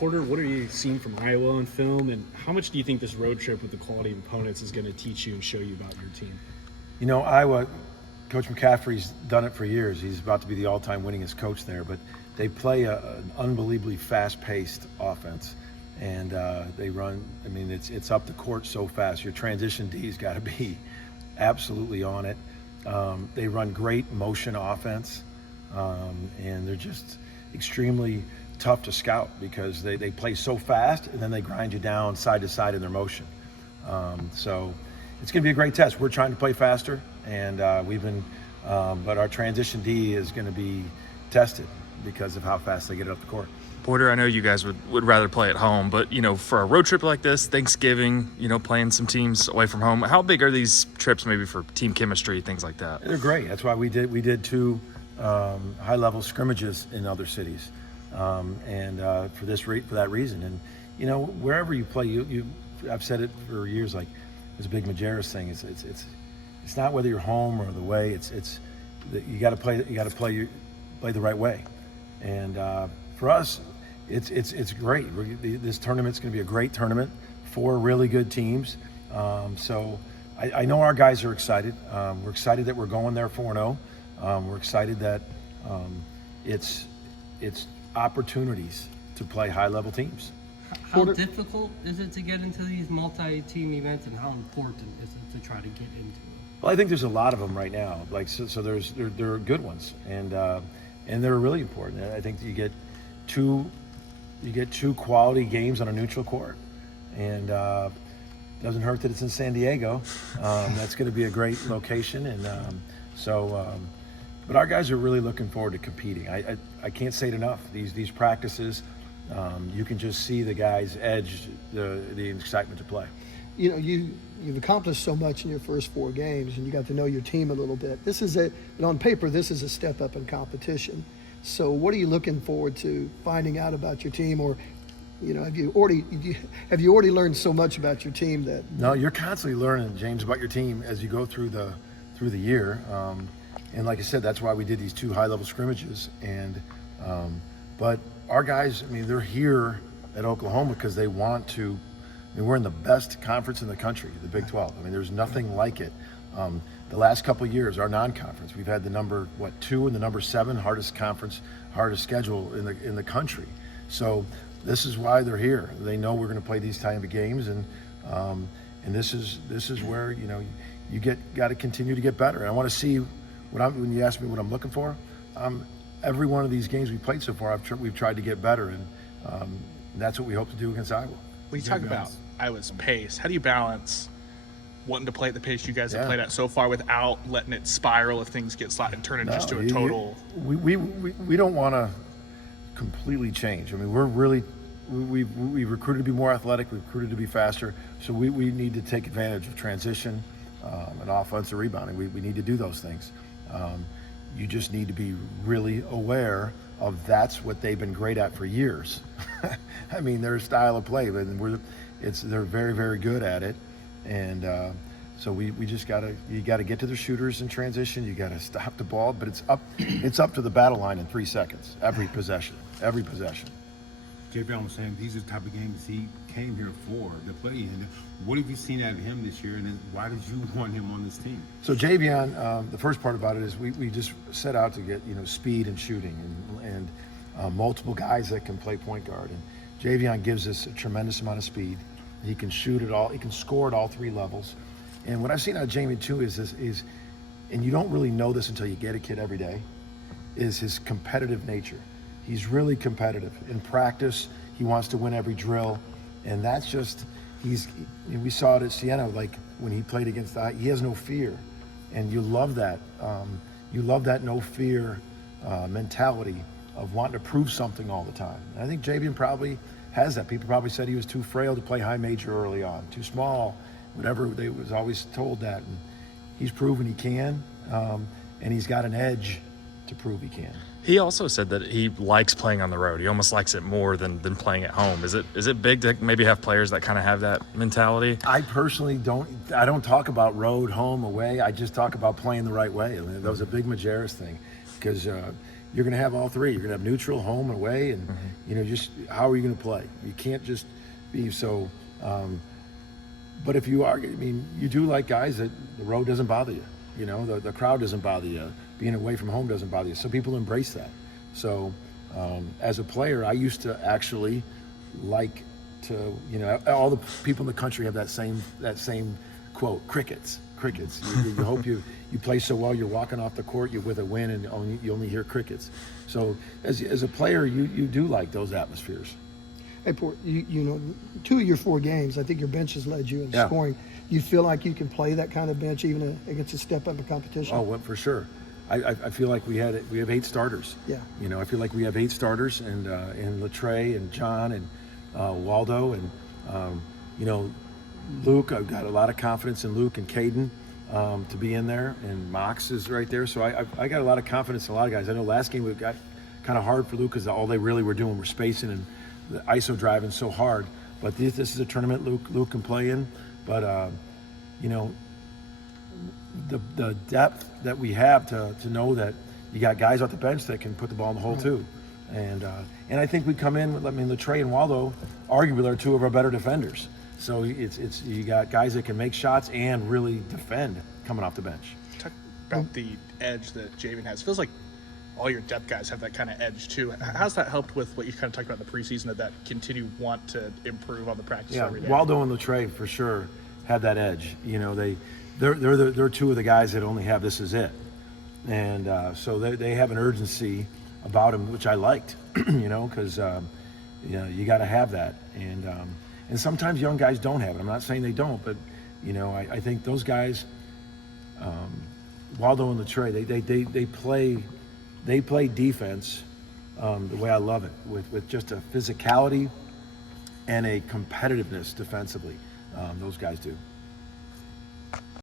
Porter, what are you seeing from Iowa on film, and how much do you think this road trip with the quality of opponents is going to teach you and show you about your team? You know, Iowa, Coach McCaffrey's done it for years. He's about to be the all-time winningest coach there, but they play an unbelievably fast-paced offense. And they run, I mean, it's up the court so fast. Your transition D's got to be absolutely on it. They run great motion offense, and they're just extremely tough to scout because they play so fast and then they grind you down side to side in their motion. So it's going to be a great test. We're trying to play faster, and but our transition D is going to be tested because of how fast they get it up the court. Porter, I know you guys would rather play at home, but, you know, for a road trip like this, Thanksgiving, you know, playing some teams away from home, how big are these trips maybe for team chemistry, things like that? They're great. That's why we did 2 high-level scrimmages in other cities, for that reason. And, you know, wherever you play, I've said it for years, like it's a big Majerus thing. It's not whether you're home or the way. It's you got to play the right way. And for us, it's great. This tournament's going to be a great tournament, 4 really good teams. So I know our guys are excited. We're excited that we're going there 4-0. We're excited that it's opportunities to play high-level teams. How difficult is it to get into these multi-team events, and how important is it to try to get into it? Well, I think there's a lot of them right now. Like so there are good ones, and they're really important. I think you get two quality games on a neutral court, and doesn't hurt that it's in San Diego. That's going to be a great location, and but our guys are really looking forward to competing. I can't say it enough. These practices, you can just see the guys edge the excitement to play. You know, you've accomplished so much in your first 4 games, and you got to know your team a little bit. And on paper, this is a step up in competition. So what are you looking forward to finding out about your team, or, you know, have you already learned so much about your team that? No, you're constantly learning, James, about your team as you go through the year. And like I said, that's why we did these 2 high-level scrimmages. And but our guys, I mean, they're here at Oklahoma because they want to. I mean, we're in the best conference in the country, the Big 12. I mean, there's nothing like it. The last couple of years, our non-conference, we've had the number 2 and the number 7 hardest conference, hardest schedule in the country. So this is why they're here. They know we're going to play these type of games, and this is where, you know, you got to continue to get better. And I want to see when you ask me what I'm looking for. Every one of these games we've played so far, we've tried to get better, and that's what we hope to do against Iowa. When you talk about Iowa's pace, how do you balance wanting to play at the pace you guys have played at so far without letting it spiral if things get slight and turn it just to a total? We don't want to completely change. I mean, we recruited to be more athletic, we recruited to be faster, so we need to take advantage of transition and offensive rebounding. We need to do those things. You just need to be really aware of that's what they've been great at for years. I mean, their style of play, but they're very, very good at it. And so we just you gotta get to the shooters in transition. You gotta stop the ball, but it's up to the battle line in 3 seconds every possession. Javion was saying these are the type of games he came here for to play in. What have you seen out of him this year, and then why did you want him on this team? So Javion, the first part about it is we just set out to get, you know, speed and shooting and multiple guys that can play point guard. And Javion gives us a tremendous amount of speed. He can shoot it all. He can score at all 3 levels. And what I've seen out of Jamie too is and you don't really know this until you get a kid every day, is his competitive nature. He's really competitive. In practice, he wants to win every drill, and that's just we saw it at Siena, like when he played against he has no fear, and you love that. You love that no fear mentality of wanting to prove something all the time. And I think Javion probably has that. People probably said he was too frail to play high major early on, too small, whatever. They was always told that, and he's proven he can, and he's got an edge to prove he can. He also said that he likes playing on the road. He almost likes it more than playing at home. Is it big to maybe have players that kind of have that mentality? I personally don't talk about road, home, away. I just talk about playing the right way. I mean, that was a big Majerus thing because you're going to have all three. You're going to have neutral, home, and away, and just how are you going to play? You can't just be so. But if you are, I mean, you do like guys that the road doesn't bother you. The crowd doesn't bother you. Being away from home doesn't bother you. So people embrace that. So as a player, I used to actually like to, all the people in the country have that same quote, crickets. You hope you play so well, you're walking off the court, you're with a win, and you only hear crickets. So as a player, you do like those atmospheres. Hey, Port, 2 of your 4 games, I think your bench has led you in Yeah. scoring. You feel like you can play that kind of bench even against a step-up in competition? Oh, well, for sure. I feel like we have 8 starters. Yeah. I feel like we have 8 starters, and Latre and John and Waldo and Luke. I've got a lot of confidence in Luke and Caden to be in there, and Mox is right there. So I got a lot of confidence in a lot of guys. I know last game we got kind of hard for Luke because all they really were doing were spacing and the ISO driving so hard. But this is a tournament Luke can play in. But the depth that we have to know that you got guys off the bench that can put the ball in the hole too. And I think we come in. Latre and Waldo arguably are 2 of our better defenders. So it's you got guys that can make shots and really defend coming off the bench. Talk about the edge that Javen has. Feels like all your depth guys have that kind of edge too. How's that helped with what you kind of talked about in the preseason of that continue want to improve on the practice every day? Waldo and Latre for sure have that edge. They're 2 of the guys that only have this is it, and so they have an urgency about them, which I liked. Because you got to have that, and sometimes young guys don't have it. I'm not saying they don't, but I think those guys, Waldo and Latre, they play defense the way I love it, with just a physicality and a competitiveness defensively. Those guys do.